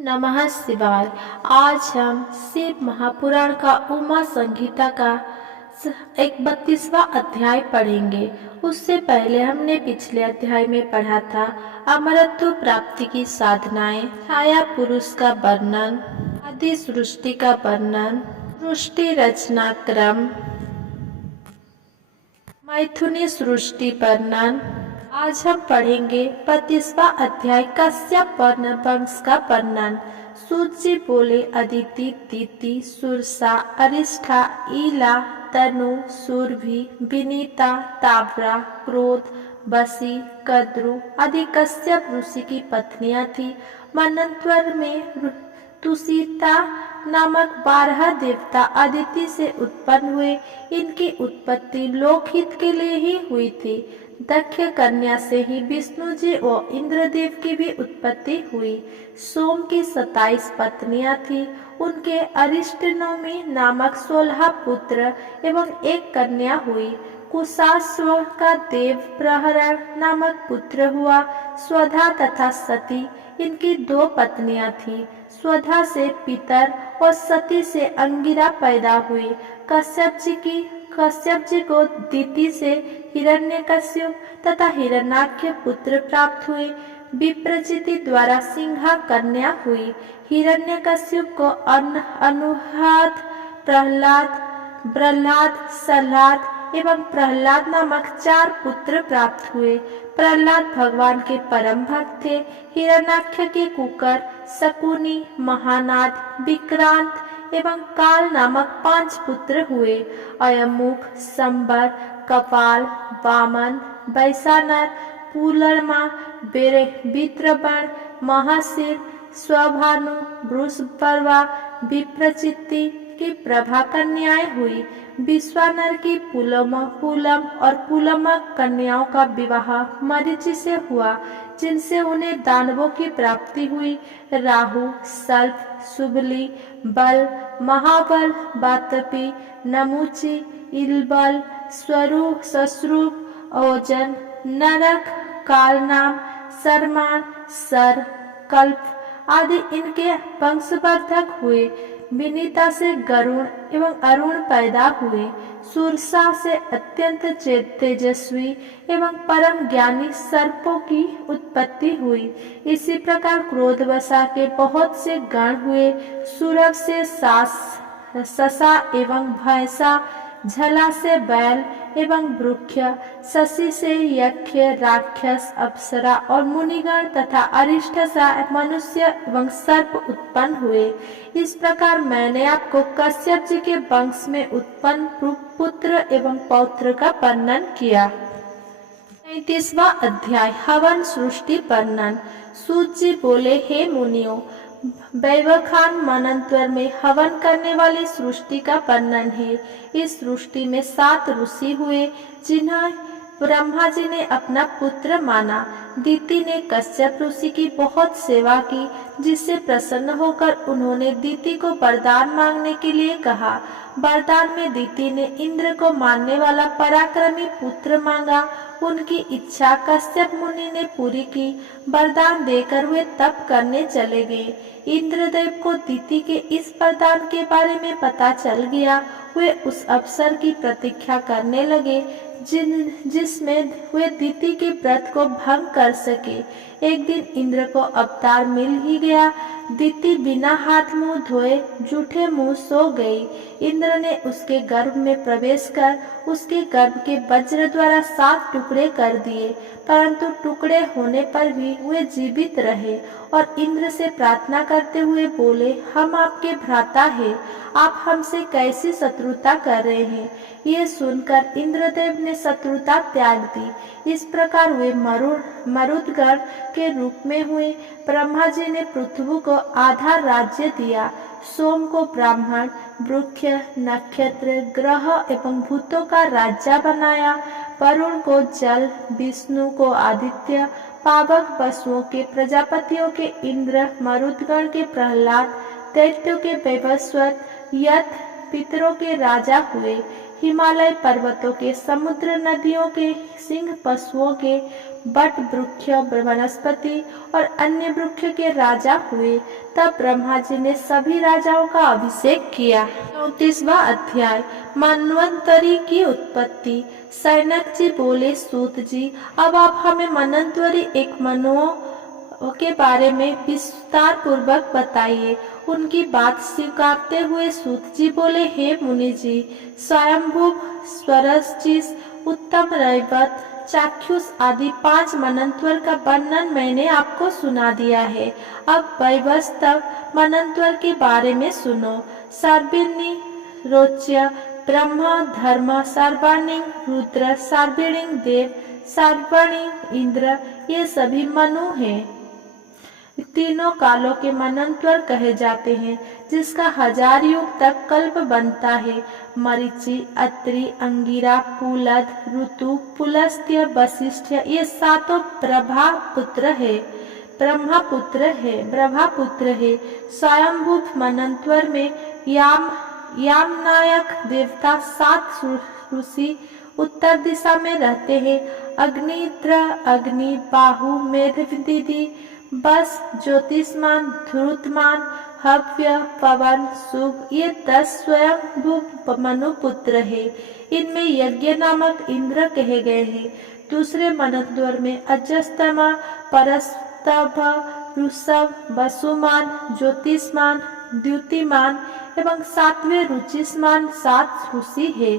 नमः शिवाय। आज हम शिव महापुराण का उमा संहिता का 31वां अध्याय पढ़ेंगे। उससे पहले हमने पिछले अध्याय में पढ़ा था अमरत्व प्राप्ति की साधनाएं, छाया पुरुष का वर्णन, आदि सृष्टि का वर्णन, सृष्टि रचना क्रम, मैथुनी सृष्टि वर्णन। आज हम पढ़ेंगे 32वां अध्याय कश्यप वर्ण वंश का वर्णन। सूत जी बोले, अदिति, दीति, सुरसा, अरिष्ठा, ईला, तनु, सुरभि, विनीता, ताव्रा, क्रोध, बसी, कद्रु आदि कश्यप ऋषि की पत्नियां थी। मनंतवर में तुषिता नामक 12 देवता अदिति से उत्पन्न हुए। इनकी उत्पत्ति लोकहित के लिए ही हुई थी। दक्ष कन्या से ही विष्णु जी और इंद्रदेव की भी उत्पत्ति हुई। सोम की 27 पत्नियां थी। उनके अरिष्टनोमी नामक 16 पुत्र एवं एक कन्या हुई। कुशाश्व का देव प्रहरण नामक पुत्र हुआ। स्वधा तथा सती इनकी 2 पत्नियां थीं। स्वधा से पितर और सती से अंगिरा पैदा हुई। कश्यप जी को दीति से हिरण्यकश्यप तथा हिरण्याक्ष पुत्र प्राप्त हुए। विप्रचिति द्वारा सिंहा कन्या हुई। हिरण्यकश्यप को अनुहाद, प्रहलाद, सल्लाद एवं प्रहलाद नामक 4 पुत्र प्राप्त हुए। प्रहलाद भगवान के परम भक्त थे। हिरण्याक्ष के कुकर, शकुनी, महानाद, विक्रांत एवं काल नामक 5 पुत्र हुए। अयमुख, संबर, कपाल, वामन, वैशानर, पुलरमा, वित्रबण, महाशिर, स्वभानु, वृषपर्वा, विप्रचित्ति की प्रभा कन्याएं हुई। विश्वानर की पुलम और पुलमक कन्याओं का विवाह मरीचि से हुआ, जिनसे उन्हें दानवों की प्राप्ति हुई। राहु, सर्प, सुबली, बल, महाबल, वातपी, नमुचि, इलबल, सश्रुप, ओजन, नरक, कालनाम, सरमान, सर, कल्प आदि इनके वंशवर्धक हुए। विनीता से गरुण एवं अरुण पैदा हुए। सुरसा से अत्यंत तेजस्वी एवं परम ज्ञानी सर्पों की उत्पत्ति हुई। इसी प्रकार क्रोधवशा के बहुत से गण हुए। सुरभ से ससा एवं भैंसा, झला से बैल एवं वृक्ष, शशि से यक्ष, राक्षस, अप्सरा और मुनिगण तथा अरिष्ट से मनुष्य एवं सर्प उत्पन्न हुए। इस प्रकार मैंने आपको कश्यप जी के वंश में उत्पन्न पुत्र एवं पौत्र का वर्णन किया। 33वां अध्याय हवन सृष्टि वर्णन। सूत जी बोले, हे मुनियों, वैवखान मनंतवर में हवन करने वाली सृष्टि का वर्णन है। इस सृष्टि में 7 ऋषि हुए, जिन्हें ब्रह्मा जी ने अपना पुत्र माना। दीति ने कश्यप ऋषि की बहुत सेवा की, जिससे प्रसन्न होकर उन्होंने दीति को वरदान मांगने के लिए कहा। वरदान में दीति ने इंद्र को मारने वाला पराक्रमी पुत्र मांगा। उनकी इच्छा कश्यप मुनि ने पूरी की। वरदान देकर वे तप करने चले गए। इंद्रदेव को दीति के इस वरदान के बारे में पता चल गया। वे उस अवसर की प्रतीक्षा करने लगे जिसमें वे दीति के व्रत को भंग कर सके। एक दिन इंद्र को अवतार मिल ही गया। दीति बिना हाथ मुंह धोए जूठे मुंह सो गई। इंद्र ने उसके गर्भ में प्रवेश कर उसके गर्भ के वज्र द्वारा 7 टुकड़े कर दिए, परंतु टुकड़े होने पर भी वे जीवित रहे और इंद्र से प्रार्थना करते हुए बोले, हम आपके भ्राता हैं, आप हमसे कैसी शत्रुता कर रहे हैं। ये सुनकर इंद्रदेव ने शत्रुता त्याग दी। इस प्रकार वे मरुदगण के रूप में हुए। ब्रह्मा जी ने पृथ्वी को आधा राज्य दिया। सोम को ब्राह्मण, वृक्ष, नक्षत्र, ग्रह एवं भूतों का राज्य बनाया। वरुण को जल, विष्णु को आदित्य, पावक पशुओं के प्रजापतियों के इंद्र, मरुदगण के प्रहलाद, दैत्यों के वैवस्वत, यथ पितरों के राजा हुए। हिमालय पर्वतों के, समुद्र नदियों के, सिंह पशुओं के, बट वृक्ष, वनस्पति और अन्य वृक्ष के राजा हुए। तब ब्रह्मा जी ने सभी राजाओं का अभिषेक किया। 34वां अध्याय, मन्वंतरी की उत्पत्ति। सनक जी बोले, सूत जी, अब आप हमें मन्वंतरी एक मनुओं के बारे में विस्तार पूर्वक बताइए। उनकी बात स्वीकारते हुए सूत जी बोले, हे मुनि जी, स्वयंभू, स्वरचिस, उत्तम रैवत, चाक्षुष आदि 5 मनंत्वर का वर्णन मैंने आपको सुना दिया है। अब वैवस्वत मनंत्वर के बारे में सुनो। सर्विणी, रोच्य, ब्रह्मा, धर्म, सर्वाणी, रुद्र, सर्विणी, देव, सर्वणी, इंद्र, ये सभी मनु हैं। तीनों कालों के मनंत्वर कहे जाते हैं, जिसका 1000 युग तक कल्प बनता है। मरीचि, अत्रि, अंगिरा, पुलद, ऋतु, पुलस्त्य, वशिष्ठ, ये 7 ब्रह्मापुत्र है। स्वयंभू मनंत्वर में यामनायक देवता 7 ऋषि उत्तर दिशा में रहते हैं। अग्निद्र, अग्नि, बाहु, मेघविदिति, बस, ज्योतिष्मान, ध्रुतमान, हव्य, पवन, शुभ, ये 10 स्वयंभू मनुपुत्र है। इनमें यज्ञ नामक इंद्र कहे गए हैं। दूसरे मनंत्वर में अजस्तमा, परस्तभ, ऋषभ, वसुमान, ज्योतिष्मान, द्युतिमान एवं 7वें रुचिष्मान 7 ऋषि है।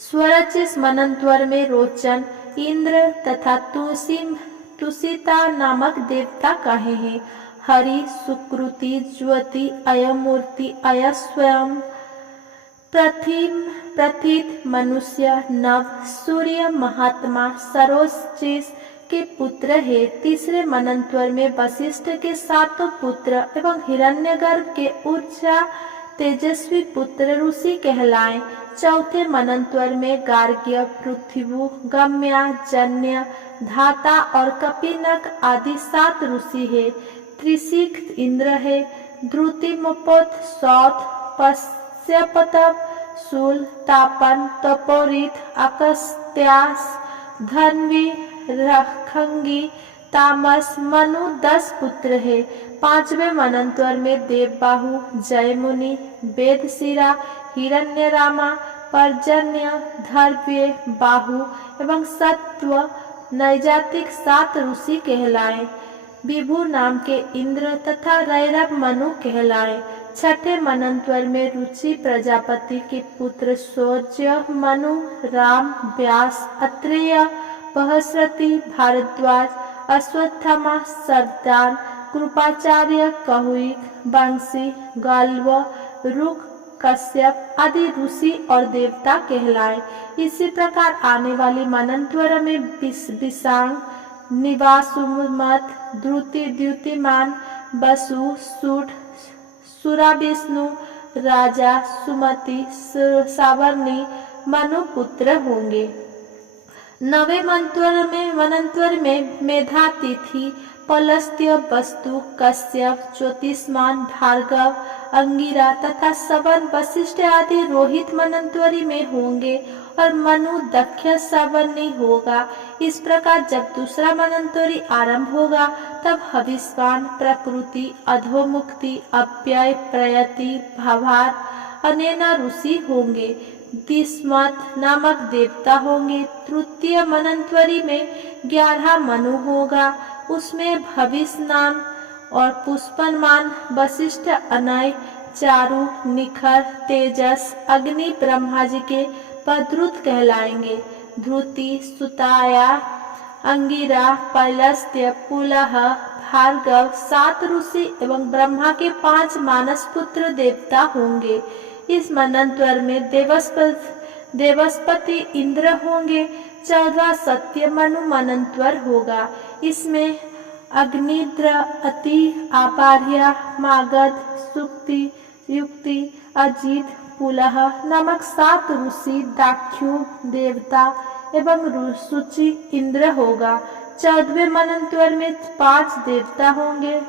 स्वरचिस मनंत्वर में रोचन, इंद्र तथा तुषिता नामक देवता कहे हैं। हरि, सुकृति, ज्योति, अयमूर्ति, अयस्वयं, प्रथित, मनुष्य, नव, सूर्य, महात्मा, सरोचिस के पुत्र है। तीसरे मनंत्वर में वशिष्ठ के 7 पुत्र एवं हिरण्यगर्भ के ऊर्जा तेजस्वी पुत्र ऋषि कहलाए। चौथे मनंत्वर में गार्ग्य, पृथ्वी, गम्या, जन्य, धाता और कपिनक आदि 7 ऋषि है। त्रिशिख इंद्र है। द्रुतिमुपोत, सौत, पश्यपतप, शूल, तापन, तपोरित, अकस्त्यास, धन्वी, रखंगी, तामस, मनु 10 पुत्र है। 5वें मनंत्वर में देवबाहु, जयमुनि, वेदशिरा, हिरण्यरामा, पर्जन्य, धर्व्य, बाहु एवं सत्व नैजातिक 7 ऋषि कहलाए। विभु नाम के इंद्र तथा रैरव मनु कहलाए। छठे मनंत्वर में रुचि प्रजापति के पुत्र शौर्य, मनु, राम, व्यास, अत्रेय, बृहस्पति, भारद्वाज, अश्वत्थामा, सरदान, कृपाचार्य, कहुई, वंशी, गाल्व, रुक, कश्यप आदि ऋषि और देवता कहलाए। इसी प्रकार आने वाली मनंत्वर में विषांग, निवासुमत, द्रुति, द्युतिमान, वसु, सूट, सुराविष्णु, राजा, सुमति, सावर्णी, मनु पुत्र होंगे। 9वें मनंत्वर में मेधातिथि, पलस्त्य, वस्तु, कश्यप, ज्योतिष्मान, भार्गव, अंगिरा तथा सवन, वशिष्ठ आदि रोहित मनंत्वरी में होंगे और मनु, दक्ष, सवर्णी होगा। इस प्रकार जब दूसरा मनंत्वरी आरंभ होगा तब हविष्वान, प्रकृति, अधोमुक्ति, अव्यय, प्रयति, भवार, अनेना ऋषि होंगे। दिस्मत नामक देवता होंगे। तृतीय मनंत्वरी में 11 मनु होगा। उसमें भविष्यनाम और पुष्पमान, वशिष्ठ, अनय, चारु, निखर, तेजस, अग्नि ब्रह्मा जी के पद्रुत कहलाएंगे। ध्रुति, सुताया, अंगिरा, पैलस्त्य, पुलह, भार्गव 7 ऋषि एवं ब्रह्मा के 5 मानस पुत्र देवता होंगे। इस मनंत्वर में देवस्पति इंद्र होंगे। 14वां सत्य मनु मनंत्वर होगा। इसमें अग्निद्र, अति, आपार्य, मागध, सुक्ति, युक्ति, अजित, पुलह नामक 7 ऋषि, दाक्षु देवता एवं सुचि इंद्र होगा। 14वें मनंत्वर में 5 देवता होंगे।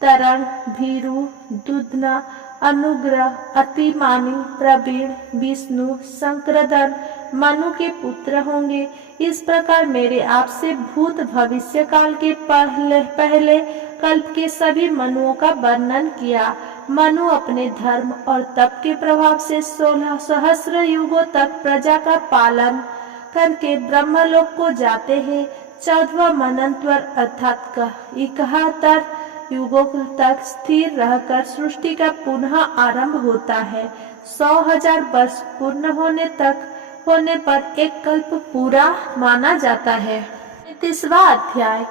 तरंग, भीरु, दुध्न, अनुग्रह, अतिमानी, प्रवीण, विष्णु, शंकरधर, मनु के पुत्र होंगे। इस प्रकार मेरे आपसे भूत भविष्य काल के पहले कल्प के सभी मनुओं का वर्णन किया। मनु अपने धर्म और तप के प्रभाव से 16 सहस्र युगों तक प्रजा का पालन करके ब्रह्मलोक को जाते हैं। 14वां मनंतवर अर्थात 71 युगों तक स्थिर रहकर सृष्टि का पुनः आरंभ होता है। 100,000 वर्ष पूर्ण होने पर एक कल्प पूरा माना जाता है। 33वां अध्याय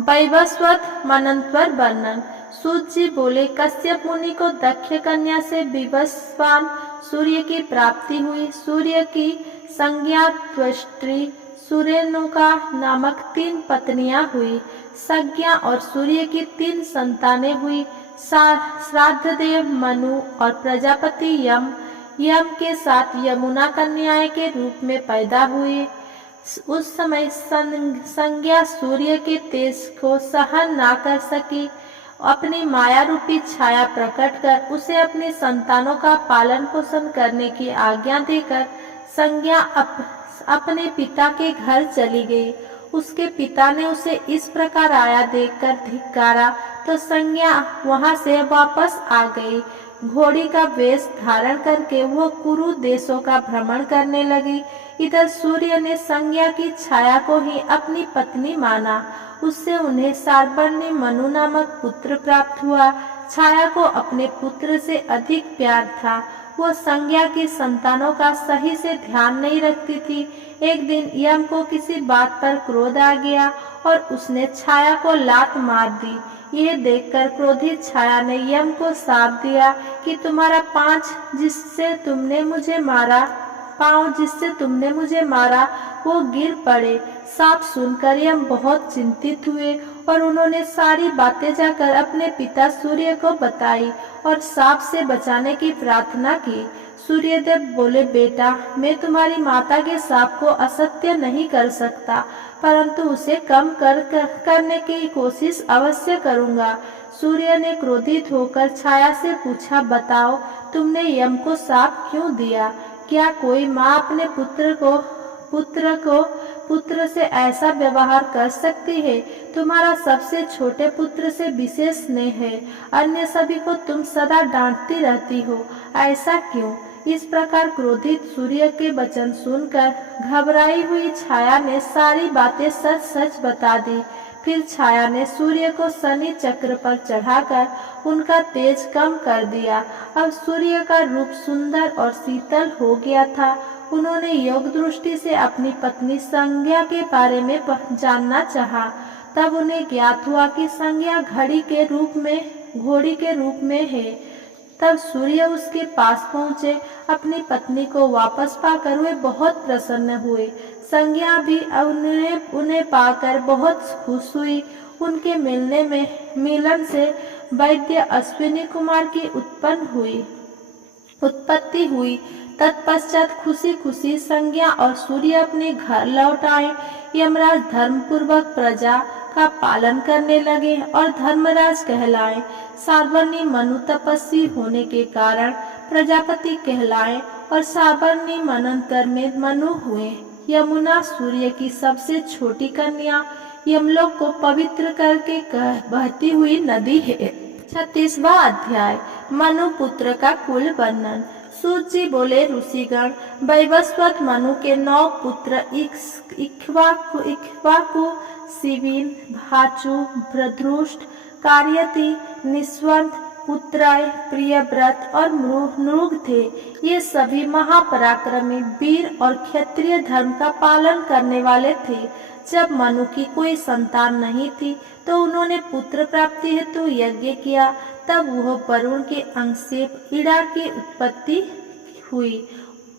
वैवस्वत मनंतवर वर्णन। सूत जी बोले, कश्यप मुनि को दक्ष कन्या से विवस्वान सूर्य की प्राप्ति हुई। सूर्य की संज्ञा त्वष्टि सुरेणुका नामक 3 पत्नियां हुई। संज्ञा और सूर्य की 3 संतानें हुई। श्राद्धदेव मनु और प्रजापति यम के साथ यमुना कन्याएं के रूप में पैदा हुए। उस समय संज्ञा सूर्य के तेज को सहन ना कर सकी। अपनी माया रूपी छाया प्रकट कर उसे अपनी संतानों का पालन पोषण करने की आज्ञा देकर संज्ञा अपने पिता के घर चली गई। उसके पिता ने उसे इस प्रकार आया देखकर धिक्कारा तो संज्ञा वहां से वापस आ गई। घोड़ी का वेश धारण करके वो कुरु देशों का भ्रमण करने लगी। इधर सूर्य ने संज्ञा की छाया को ही अपनी पत्नी माना। उससे उन्हें सार्वर्णी मनु नामक पुत्र प्राप्त हुआ। छाया को अपने पुत्र से अधिक प्यार था। वो संज्ञा की संतानों का सही से ध्यान नहीं रखती थी। एक दिन यम को किसी बात पर क्रोध आ गया और उसने छाया को लात मार दी। यह देखकर क्रोधित छाया ने यम को शाप दिया कि तुम्हारा पांव जिससे तुमने मुझे मारा वो गिर पड़े। शाप सुनकर यम बहुत चिंतित हुए और उन्होंने सारी बातें जाकर अपने पिता सूर्य को बताई और शाप से बचाने की प्रार्थना की। सूर्यदेव बोले, बेटा, मैं तुम्हारी माता के शाप को असत्य नहीं कर सकता, परंतु उसे कम करने की कोशिश अवश्य करूंगा। सूर्य ने क्रोधित होकर छाया से पूछा, बताओ, तुमने यम को शाप क्यों दिया? क्या कोई माँ अपने पुत्र से ऐसा व्यवहार कर सकती है? तुम्हारा सबसे छोटे पुत्र से विशेष स्नेह है, अन्य सभी को तुम सदा डांटती रहती हो, ऐसा क्यों? इस प्रकार क्रोधित सूर्य के वचन सुनकर घबराई हुई छाया ने सारी बातें सच सच बता दी। फिर छाया ने सूर्य को शनि चक्र पर चढ़ाकर उनका तेज कम कर दिया। अब सूर्य का रूप सुंदर और शीतल हो गया था। उन्होंने योग दृष्टि से अपनी पत्नी संज्ञा के बारे में जानना चाहा। तब उन्हें ज्ञात हुआ कि संज्ञा घोड़ी के रूप में है। तब सूर्य उसके पास पहुँचे। अपनी पत्नी को वापस पाकर वे बहुत प्रसन्न हुए। संज्ञा भी उन्हें पाकर बहुत खुश हुई। उनके मिलन से वैद्य अश्विनी कुमार की उत्पत्ति हुई। तत्पश्चात खुशी खुशी संज्ञा और सूर्य अपने घर लौट आए। यमराज धर्मपूर्वक प्रजा का पालन करने लगे और धर्मराज कहलाए। सार्वर्णी मनु तपस्वी होने के कारण प्रजापति कहलाए और सार्वर्णी मनंतर में मनु हुए। यमुना सूर्य की सबसे छोटी कन्या, यमलोक को पवित्र करके बहती हुई नदी है। 36वां अध्याय मनु पुत्र का कुल वर्णन। सूत जी बोले, ऋषिगण, वैवस्वत मनु के 9 पुत्र इक्ष्वाकु, शिविन, भाचु, भद्रुष्ट, कार्यति, निस्वंत, पुत्राय, प्रियव्रत और नृग थे। ये सभी महापराक्रमी वीर और क्षत्रिय धर्म का पालन करने वाले थे। जब मनु की कोई संतान नहीं थी तो उन्होंने पुत्र प्राप्ति हेतु यज्ञ किया। तब वह वरुण के अंश से इड़ा की उत्पत्ति हुई।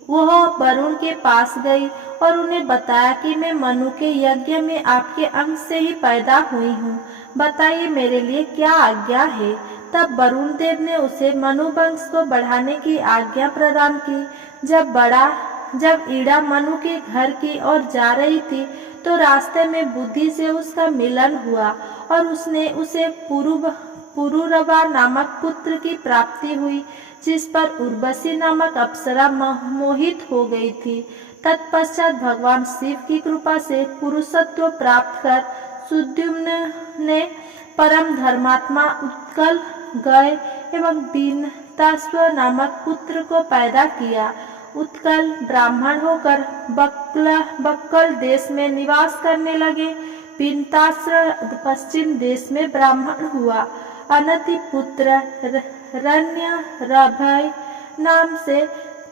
वह वरुण के पास गई और उन्हें बताया कि मैं मनु के यज्ञ में आपके अंश से ही पैदा हुई हूँ। बताइए मेरे लिए क्या आज्ञा है। तब वरुण देव ने उसे मनु वंश को बढ़ाने की आज्ञा प्रदान की। जब ईड़ा मनु के घर की ओर जा रही थी तो रास्ते में बुद्धि से उसका मिलन हुआ और उसने उसे पुरुरवा नामक पुत्र की प्राप्ति हुई, जिस पर उर्वशी नामक अप्सरा मोहित हो गई थी। तत्पश्चात भगवान शिव की कृपा से पुरुषत्व प्राप्त कर सुद्युम्न ने परम धर्मात्मा उत्कल गए एवं बीनतास्व नामक पुत्र को पैदा किया। उत्कल ब्राह्मण होकर बक्कल देश में निवास करने लगे। बीनतास्व पश्चिम देश में ब्राह्मण हुआ। अनति पुत्र रण्यरभय नाम से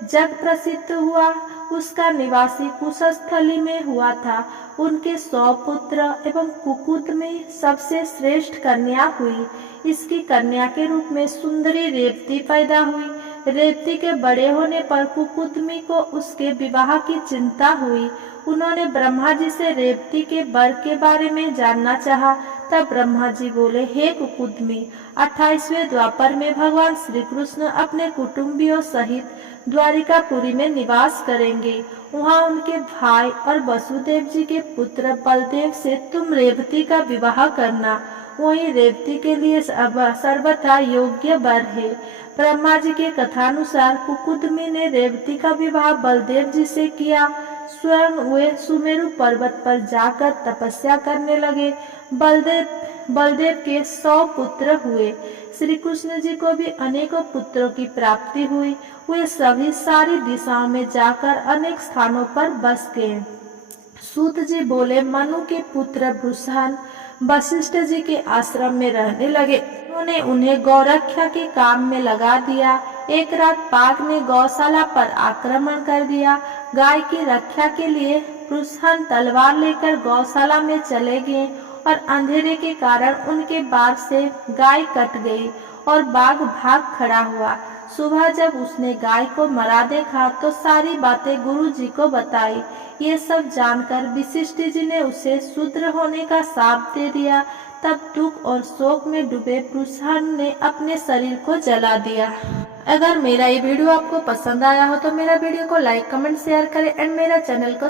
जग प्रसिद्ध हुआ। उसका निवासी कुशस्थली में हुआ था। उनके 100 पुत्र एवं कुकुद में सबसे श्रेष्ठ कन्या हुई। इसकी कन्या के रूप में सुंदरी रेवती पैदा हुई। रेवती के बड़े होने पर कुकुदमी को उसके विवाह की चिंता हुई। उन्होंने ब्रह्मा जी से रेवती के वर के बारे में जानना चाहा। तब ब्रह्मा जी बोले, हे कुकुदमी, 28वें द्वापर में भगवान श्री कृष्ण अपने कुटुंबियों सहित द्वारिकापुरी में निवास करेंगे। वहाँ उनके भाई और वसुदेव जी के पुत्र बलदेव से तुम रेवती का विवाह करना। वही रेवती के लिए सर्वथा योग्य वर है। ब्रह्मा जी के कथानुसार कुकुदमी ने रेवती का विवाह बलदेव जी से किया। स्वयं वे सुमेरु पर्वत पर जाकर तपस्या करने लगे। बलदेव के 100 पुत्र हुए। श्री कृष्ण जी को भी अनेकों पुत्रों की प्राप्ति हुई। वे सभी सारी दिशाओं में जाकर अनेक स्थानों पर बस गए। सूत जी बोले, मनु के पुत्र वृषण वशिष्ठ जी के आश्रम में रहने लगे। उन्होंने उन्हें गौरक्षा के काम में लगा दिया। एक रात बाघ ने गौशाला पर आक्रमण कर दिया। गाय की रक्षा के लिए वृषण तलवार लेकर गौशाला में चले गए और अंधेरे के कारण उनके बार से गाय कट गई और बाघ भाग खड़ा हुआ। सुबह जब उसने गाय को मरा देखा तो सारी बातें गुरु जी को बताई। ये सब जानकर वशिष्ठ जी ने उसे शूद्र होने का शाप दे दिया। तब दुख और शोक में डूबे वृषण ने अपने शरीर को जला दिया। अगर मेरा ये वीडियो आपको पसंद आया हो तो मेरा वीडियो को लाइक, कमेंट, शेयर करें एंड मेरा चैनल को